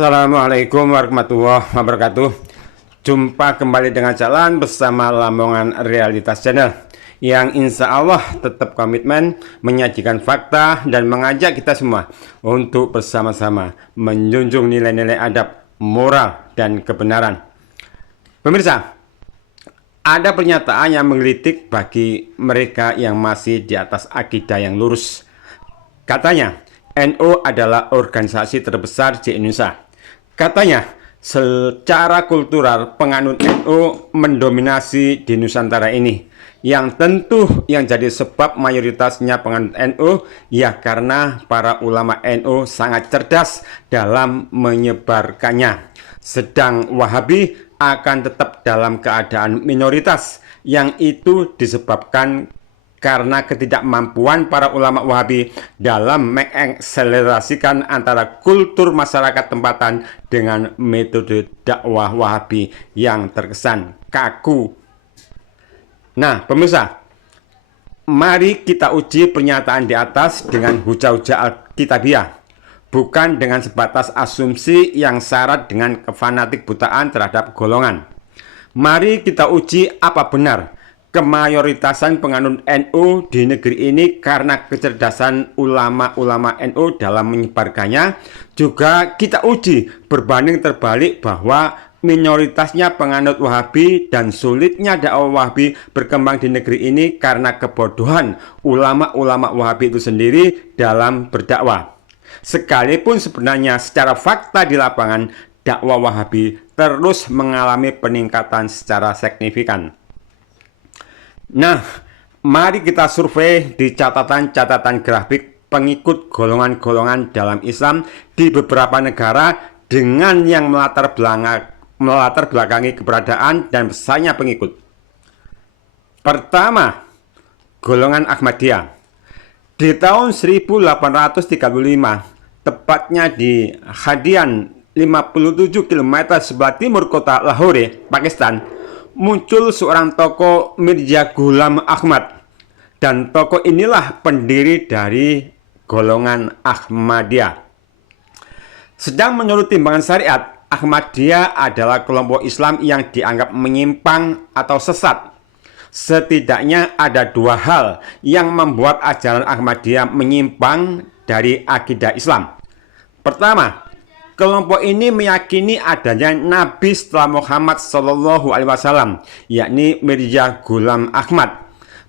Assalamualaikum warahmatullahi wabarakatuh. Jumpa kembali dengan Jalan bersama Lamongan Realitas Channel yang insya Allah tetap komitmen menyajikan fakta dan mengajak kita semua untuk bersama-sama menjunjung nilai-nilai adab, moral, dan kebenaran. Pemirsa, ada pernyataan yang menggelitik bagi mereka yang masih di atas akidah yang lurus. Katanya, NU adalah organisasi terbesar di Indonesia. Katanya, secara kultural penganut NU mendominasi di Nusantara ini. Yang tentu yang jadi sebab mayoritasnya penganut NU ya karena para ulama NU sangat cerdas dalam menyebarkannya. Sedang Wahabi akan tetap dalam keadaan minoritas, yang itu disebabkan karena ketidakmampuan para ulama Wahabi dalam mengakselerasikan antara kultur masyarakat tempatan dengan metode dakwah Wahabi yang terkesan kaku. Nah, pemirsa, mari kita uji pernyataan di atas dengan hujah-hujah Alkitabiah, bukan dengan sebatas asumsi yang syarat dengan kefanatik butaan terhadap golongan. Mari kita uji apa benar kemayoritasan penganut NU di negeri ini karena kecerdasan ulama-ulama NU dalam menyebarkannya. Juga kita uji berbanding terbalik bahwa minoritasnya penganut Wahabi dan sulitnya dakwah Wahabi berkembang di negeri ini karena kebodohan ulama-ulama Wahabi itu sendiri dalam berdakwah. Sekalipun sebenarnya secara fakta di lapangan dakwah Wahabi terus mengalami peningkatan secara signifikan. Nah, mari kita survei di catatan-catatan grafik pengikut golongan-golongan dalam Islam di beberapa negara dengan yang melatar belakangi keberadaan dan besarnya pengikut. Pertama, golongan Ahmadiyah. Di tahun 1835, tepatnya di Hadian 57 km sebelah timur kota Lahore, Pakistan, muncul seorang tokoh Mirza Ghulam Ahmad, dan tokoh inilah pendiri dari golongan Ahmadiyah. Sedang menurut timbangan syariat, Ahmadiyah adalah kelompok Islam yang dianggap menyimpang atau sesat. Setidaknya ada dua hal yang membuat ajaran Ahmadiyah menyimpang dari akidah Islam. Pertama, kelompok ini meyakini adanya Nabi setelah Muhammad SAW, yakni Mirza Ghulam Ahmad.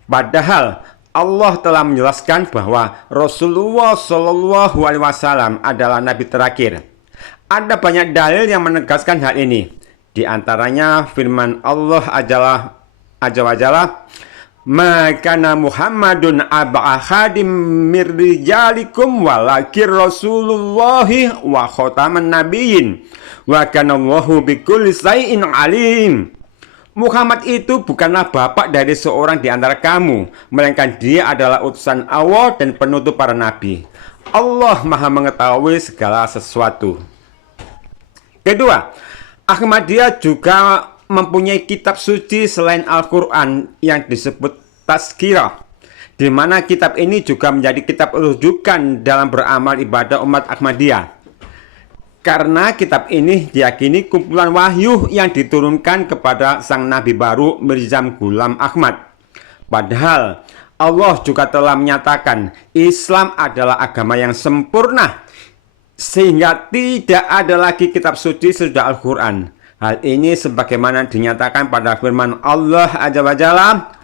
Padahal Allah telah menjelaskan bahwa Rasulullah SAW adalah Nabi terakhir. Ada banyak dalil yang menegaskan hal ini. Di antaranya firman Allah Azza wa Jalla, "Makana Muhammadun aba khadim mirrijalikum walakin Rasulullahi wa khataman nabiyyin wa kana Allahu bikulli syai'in alim." Muhammad itu bukanlah bapak dari seorang di antara kamu, melainkan dia adalah utusan Allah dan penutup para nabi. Allah Maha mengetahui segala sesuatu. Kedua, Ahmadiyah juga mempunyai kitab suci selain Al-Quran yang disebut Tazkirah, di mana kitab ini juga menjadi kitab rujukan dalam beramal ibadah umat Ahmadiyah. Karena kitab ini diyakini kumpulan wahyu yang diturunkan kepada sang nabi baru Mirza Ghulam Ahmad. Padahal Allah juga telah menyatakan Islam adalah agama yang sempurna, sehingga tidak ada lagi kitab suci sesudah Al-Quran. Hal ini sebagaimana dinyatakan pada firman Allah Azza wa Jalla,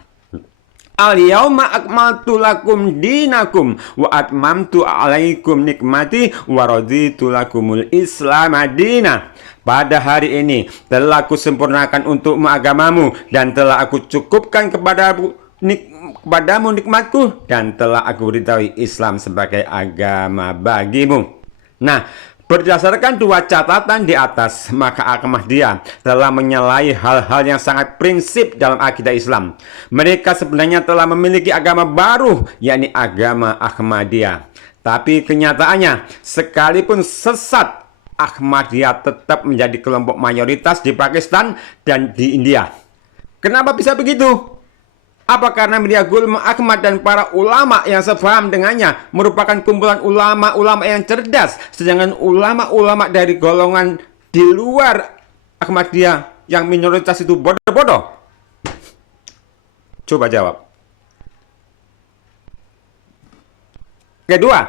"Al-yauma akmaltu lakum dinakum wa atmamtu alaikum nikmati wa raditu lakumul Islam madina." Pada hari ini telah aku sempurnakan untukmu agamamu dan telah aku cukupkan kepadamu nikmatku dan telah aku ridhoi Islam sebagai agama bagimu. Nah, berdasarkan dua catatan di atas, maka Ahmadiyah telah menyalahi hal-hal yang sangat prinsip dalam akidah Islam. Mereka sebenarnya telah memiliki agama baru, yakni agama Ahmadiyah. Tapi kenyataannya, sekalipun sesat, Ahmadiyah tetap menjadi kelompok mayoritas di Pakistan dan di India. Kenapa bisa begitu? Apa karena Mirza Ghulam Ahmad dan para ulama yang sepaham dengannya merupakan kumpulan ulama-ulama yang cerdas, sedangkan ulama-ulama dari golongan di luar Ahmadiyah yang minoritas itu bodoh-bodoh? Coba jawab. Kedua,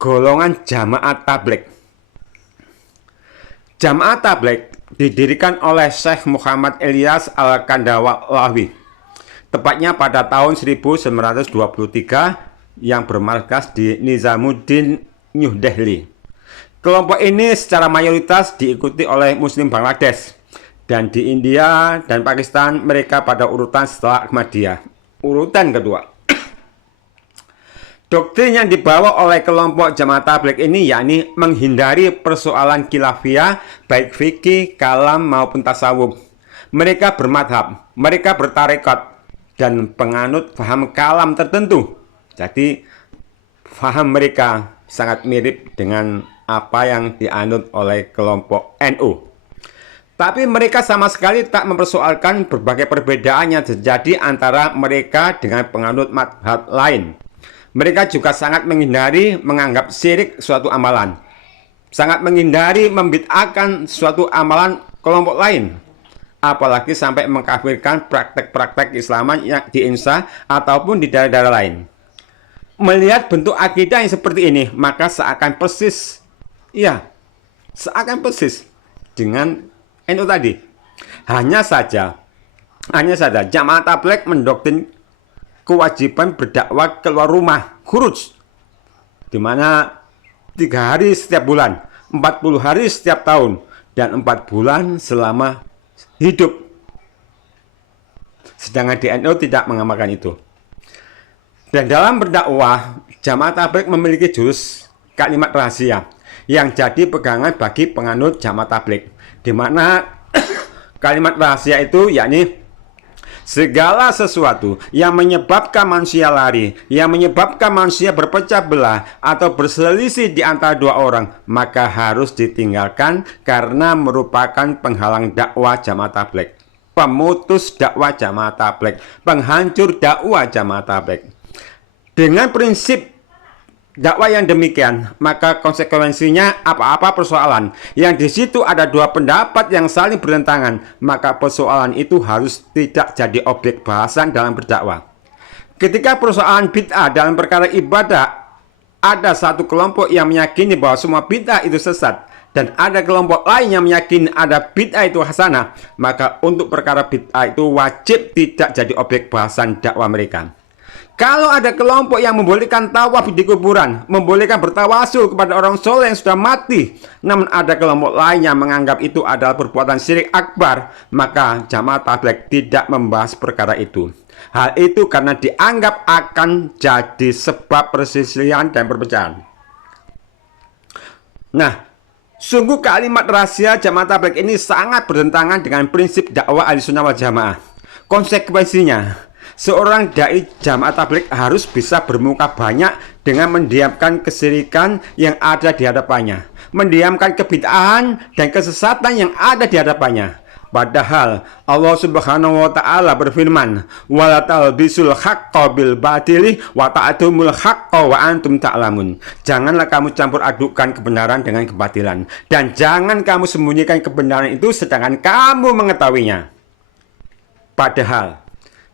golongan Jamaah Tabligh. Jamaah Tabligh didirikan oleh Syekh Muhammad Ilyas Al-Kandalawi, tepatnya pada tahun 1923, yang bermarkas di Nizamuddin, New Delhi. Kelompok ini secara mayoritas diikuti oleh Muslim Bangladesh, dan di India dan Pakistan mereka pada urutan setelah Ahmadiyah, urutan kedua. Doktrin yang dibawa oleh kelompok Jamaah Tabligh ini yakni menghindari persoalan khilafiyah baik fikih, kalam maupun tasawuf. Mereka bermadhab, mereka bertarekat dan penganut paham kalam tertentu. Jadi paham mereka sangat mirip dengan apa yang dianut oleh kelompok NU. Tapi mereka sama sekali tak mempersoalkan berbagai perbedaan yang terjadi antara mereka dengan penganut madhab lain. Mereka juga sangat menghindari menganggap syirik suatu amalan, sangat menghindari membid'ahkan suatu amalan kelompok lain, apalagi sampai mengkafirkan praktek-praktek Islaman yang di Indonesia ataupun di daerah-daerah lain. Melihat bentuk akidah yang seperti ini, maka seakan persis dengan NU tadi. Hanya saja Jamaah Tabligh mendoktrin kewajiban berdakwah keluar rumah, khuruj, di mana 3 hari setiap bulan, 40 hari setiap tahun, dan 4 bulan selama hidup. Sedangkan di NU tidak mengamalkan itu. Dan dalam berdakwah, Jamaah Tabligh memiliki jurus kalimat rahasia yang jadi pegangan bagi penganut Jamaah Tabligh, di mana kalimat rahasia itu yakni segala sesuatu yang menyebabkan manusia lari, yang menyebabkan manusia berpecah belah atau berselisih di antara 2 orang, maka harus ditinggalkan karena merupakan penghalang dakwah Jamaah Tabligh, pemutus dakwah Jamaah Tabligh, penghancur dakwah Jamaah Tabligh. Dengan prinsip dakwah yang demikian, maka konsekuensinya apa-apa persoalan yang di situ ada 2 pendapat yang saling bertentangan, maka persoalan itu harus tidak jadi objek bahasan dalam berdakwah. Ketika persoalan bid'ah dalam perkara ibadah, ada satu kelompok yang meyakini bahwa semua bid'ah itu sesat, dan ada kelompok lain yang meyakini ada bid'ah itu hasanah, maka untuk perkara bid'ah itu wajib tidak jadi objek bahasan dakwah mereka. Kalau ada kelompok yang membolehkan tawaf di kuburan, membolehkan bertawasul kepada orang soleh yang sudah mati, namun ada kelompok lain yang menganggap itu adalah perbuatan syirik akbar, maka Jamaah Tabligh tidak membahas perkara itu. Hal itu karena dianggap akan jadi sebab perselisihan dan perpecahan. Nah, sungguh kalimat rahasia Jamaah Tabligh ini sangat bertentangan dengan prinsip dakwah Ahlussunnah wal Jamaah. Konsekuensinya, seorang dai Jamaah Tabligh harus bisa bermuka banyak dengan mendiamkan kesyirikan yang ada di hadapannya, mendiamkan kebid'ahan dan kesesatan yang ada di hadapannya. Padahal Allah Subhanahu wa taala berfirman, "Wala talbisul haqqo bil batili wa ta'tumul haqqo wa antum ta'lamun." Janganlah kamu campur adukan kebenaran dengan kebatilan, dan jangan kamu sembunyikan kebenaran itu sedangkan kamu mengetahuinya. Padahal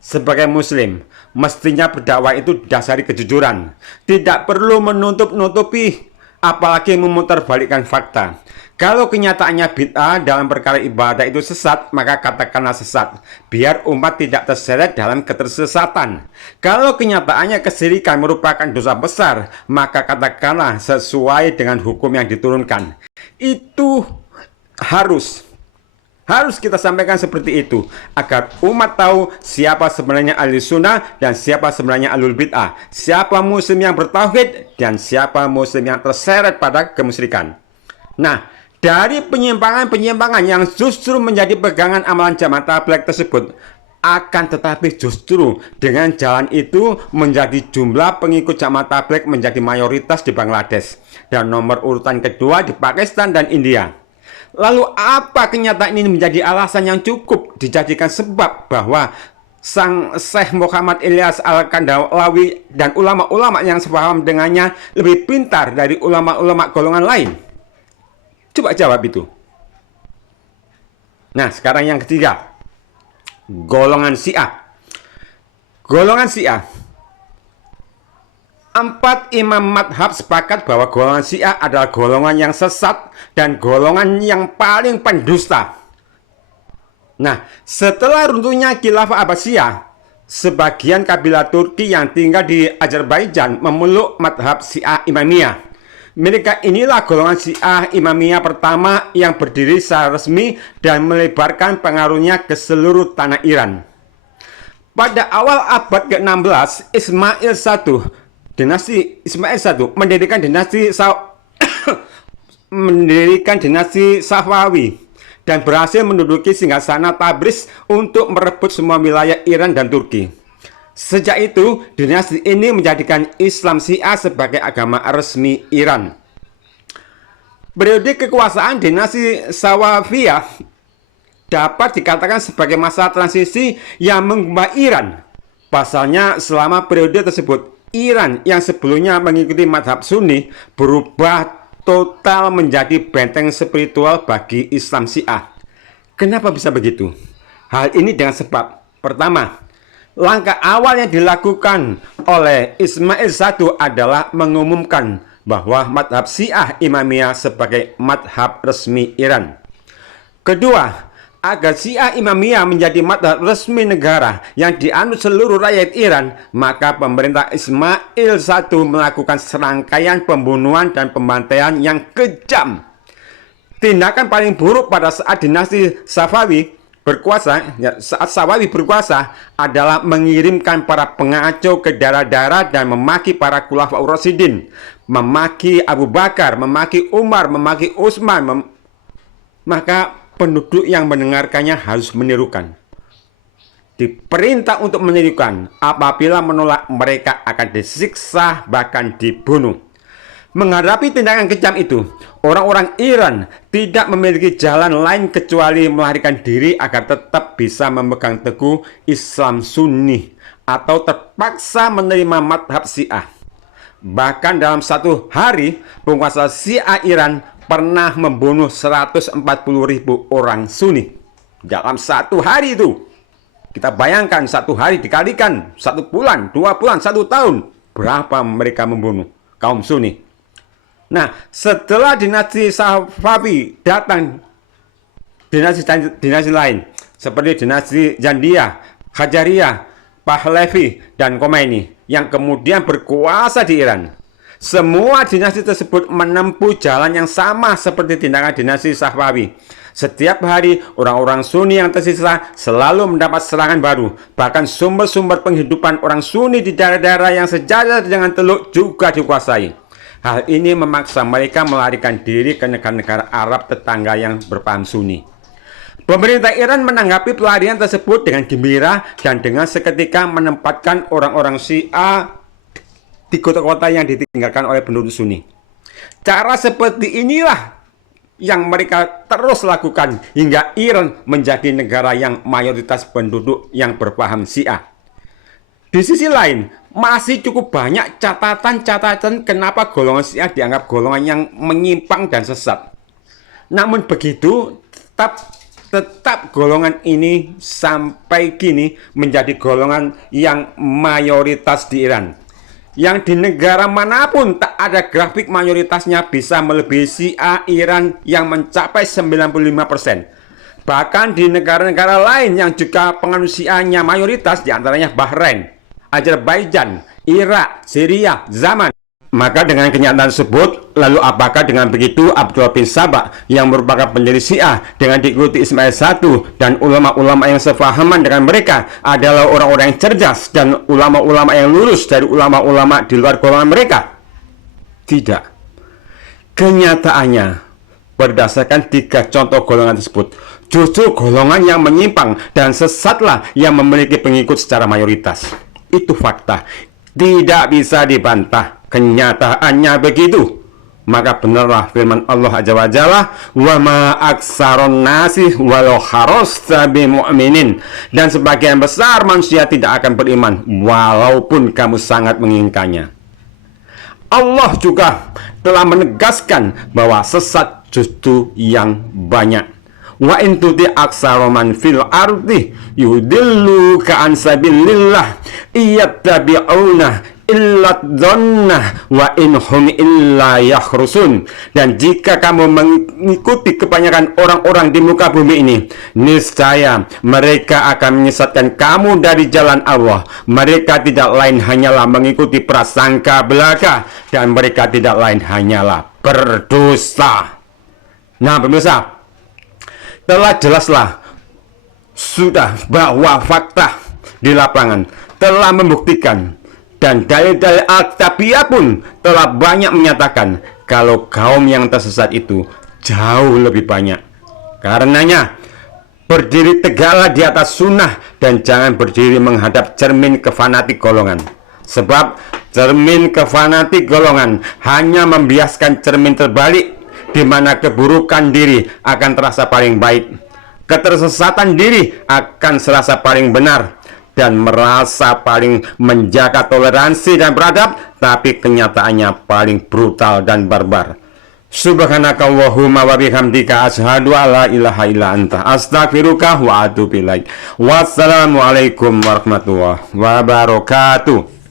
sebagai muslim, mestinya berdakwah itu didasari kejujuran. Tidak perlu menutup-nutupi, apalagi memutarbalikkan fakta. Kalau kenyataannya bid'ah dalam perkara ibadah itu sesat, maka katakanlah sesat, biar umat tidak terseret dalam ketersesatan. Kalau kenyataannya kesyirikan merupakan dosa besar, maka katakanlah sesuai dengan hukum yang diturunkan. Itu harus kita sampaikan seperti itu, agar umat tahu siapa sebenarnya ahli sunnah dan siapa sebenarnya ahlul bid'ah, siapa muslim yang bertauhid dan siapa muslim yang terseret pada kemusyrikan. Nah, dari penyimpangan-penyimpangan yang justru menjadi pegangan amalan Jamaah Tabligh tersebut, akan tetapi justru dengan jalan itu menjadi jumlah pengikut Jamaah Tabligh menjadi mayoritas di Bangladesh dan nomor urutan kedua di Pakistan dan India. Lalu apa kenyataan ini menjadi alasan yang cukup dijadikan sebab bahwa Sang Syekh Muhammad Ilyas Al-Kandalawi dan ulama-ulama yang sepaham dengannya lebih pintar dari ulama-ulama golongan lain? Coba jawab itu. Nah, sekarang yang ketiga, golongan Syiah. Golongan Syiah. 4 imam madhab sepakat bahwa golongan Syiah adalah golongan yang sesat dan golongan yang paling pendusta. Nah, setelah runtuhnya Khilafah Abbasiyah, sebagian kabilah Turki yang tinggal di Azerbaijan memeluk madhab Syiah Imamiyah. Mereka inilah golongan Syiah Imamiyah pertama yang berdiri secara resmi dan melebarkan pengaruhnya ke seluruh tanah Iran. Pada awal abad ke-16, dinasti Ismail I mendirikan dinasti Safawi dan berhasil menduduki singgasana Tabriz untuk merebut semua wilayah Iran dan Turki. Sejak itu, dinasti ini menjadikan Islam Syiah sebagai agama resmi Iran. Periode kekuasaan dinasti Safawiyah dapat dikatakan sebagai masa transisi yang mengubah Iran. Pasalnya, selama periode tersebut, Iran yang sebelumnya mengikuti madhab Sunni berubah total menjadi benteng spiritual bagi Islam Syiah. Kenapa bisa begitu? Hal ini dengan sebab, pertama, langkah awal yang dilakukan oleh Ismail I adalah mengumumkan bahwa madhab Syiah Imamiyah sebagai madhab resmi Iran. Kedua, agar Syiah Imamiyah menjadi madhab resmi negara yang dianut seluruh rakyat Iran, maka pemerintah Ismail I melakukan serangkaian pembunuhan dan pembantaian yang kejam. Tindakan paling buruk pada saat dinasti Safawi berkuasa, adalah mengirimkan para pengacau ke daerah-daerah dan memaki para Khulafaur Rasyidin, memaki Abu Bakar, memaki Umar, memaki Utsman. Maka penduduk yang mendengarkannya harus menirukan. Diperintah untuk menirukan. Apabila menolak, mereka akan disiksa, bahkan dibunuh. Menghadapi tindakan kejam itu, orang-orang Iran tidak memiliki jalan lain kecuali melarikan diri agar tetap bisa memegang teguh Islam Sunni atau terpaksa menerima madhab Syiah. Bahkan dalam satu hari, penguasa Syiah Iran pernah membunuh 140.000 orang Sunni dalam satu hari itu. Kita bayangkan satu hari dikalikan 1 bulan, 2 bulan, 1 tahun, berapa mereka membunuh kaum Sunni. Nah, setelah dinasti Safawi datang dinasti lain seperti dinasti Zandiyah, Qajariyah, Pahlavi, dan Khomeini yang kemudian berkuasa di Iran. Semua dinasti tersebut menempuh jalan yang sama seperti tindakan dinasti Safawi. Setiap hari, orang-orang Sunni yang tersisa selalu mendapat serangan baru. Bahkan sumber-sumber penghidupan orang Sunni di daerah-daerah yang sejajar dengan Teluk juga dikuasai. Hal ini memaksa mereka melarikan diri ke negara-negara Arab tetangga yang berpaham Sunni. Pemerintah Iran menanggapi pelarian tersebut dengan gembira dan dengan seketika menempatkan orang-orang Syiah di kota-kota yang ditinggalkan oleh penduduk Sunni. Cara seperti inilah yang mereka terus lakukan hingga Iran menjadi negara yang mayoritas penduduk yang berpaham Syiah. Di sisi lain, masih cukup banyak catatan-catatan kenapa golongan Syiah dianggap golongan yang menyimpang dan sesat. Namun begitu, tetap golongan ini sampai kini menjadi golongan yang mayoritas di Iran. Yang di negara manapun tak ada grafik mayoritasnya bisa melebihi Syiah Iran yang mencapai 95%. Bahkan di negara-negara lain yang juga penganut Syiahnya mayoritas, diantaranya Bahrain, Azerbaijan, Irak, Syria, Yaman. Maka dengan kenyataan tersebut, lalu apakah dengan begitu Abdullah bin Sabah yang merupakan pendiri Syiah dengan diikuti Ismail I dan ulama-ulama yang sefahaman dengan mereka adalah orang-orang yang cerdas dan ulama-ulama yang lurus dari ulama-ulama di luar golongan mereka? Tidak. Kenyataannya, berdasarkan 3 contoh golongan tersebut, justru golongan yang menyimpang dan sesatlah yang memiliki pengikut secara mayoritas. Itu fakta. Tidak bisa dibantah. Kenyataannya begitu. Maka benarlah firman Allah Azza wa Jalla, wa ma aksaron nasi walau harasta bimu'minin, dan sebagian besar manusia tidak akan beriman walaupun kamu sangat menginginkannya. Allah juga telah menegaskan bahwa sesat justru yang banyak. Wa in tuti aksara man fil ardi yudilluka an sabilillah iyattabi'una illa dhanna wa in hum illa yakhrusun. Dan jika kamu mengikuti kebanyakan orang-orang di muka bumi ini, niscaya mereka akan menyesatkan kamu dari jalan Allah. Mereka tidak lain hanyalah mengikuti prasangka belaka, dan mereka tidak lain hanyalah berdosa. Nah, pemirsa, telah jelaslah sudah bahwa fakta di lapangan telah membuktikan, dan dalil-dalil Alkitabiah pun telah banyak menyatakan kalau kaum yang tersesat itu jauh lebih banyak. Karenanya, berdiri tegaklah di atas sunnah dan jangan berdiri menghadap cermin kefanatik golongan. Sebab cermin kefanatik golongan hanya membiaskan cermin terbalik, di mana keburukan diri akan terasa paling baik, ketersesatan diri akan serasa paling benar, dan merasa paling menjaga toleransi dan beradab, tapi kenyataannya paling brutal dan barbar. Subhanakallahumma wa bihamdika asyhadu alla ilaha illa anta astaghfiruka wa atubu ilaik. Wassalamualaikum warahmatullahi wabarakatuh.